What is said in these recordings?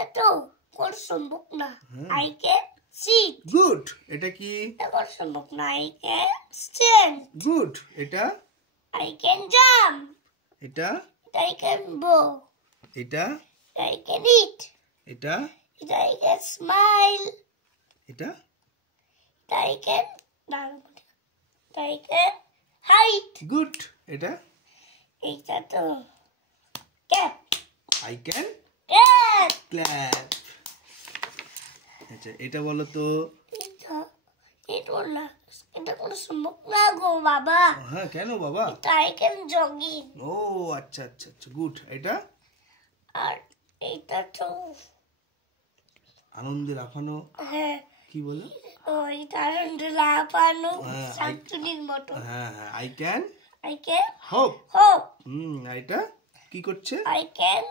এটা তো কোন সম্ভব না। I can sit. গুড। এটা কি? এটা কোন সম্ভব না। I can stand. গুড। এটা? I can jump. এটা? I can bow. এটা? I can eat. এটা? I can smile. এটা? I can hide. গুড। এটা? এটা তো cap. I can Cap. clap. আচ্ছা এটা বলো তো। এটা কোনো সম্ভব না গো বাবা। হ্যাঁ কেন বাবা? I can jogging. ও আচ্ছা আচ্ছা আচ্ছা গুড। এটা? আর এটা তো আনন্দে লাফানো। হ্যাঁ কি বলো? এটা আনন্দে লাফানো হ্যাঁ, শান্তনির মতো। হ্যাঁ হ্যাঁ I can I can hope. hope. এটা কি করছে? I can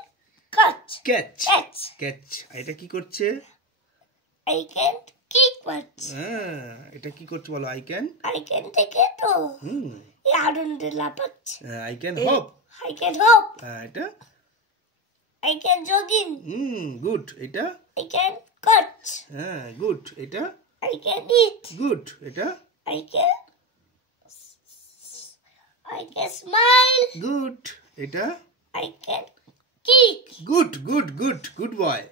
catch. Catch. Catch. Catch. এটা কি করছে? I can kick much. হ্যাঁ এটা কি করছে বলো? I can থেকে তো হুম আনন্দে লাফাচ্ছে। I can hope. I can hope. এটা? I can jogging. গুড। এটা? I can catch. হ্যাঁ গুড। এটা? I can eat. গুড। এটা? I can smile. গুড। এটা? I can kick. Good good good good boy.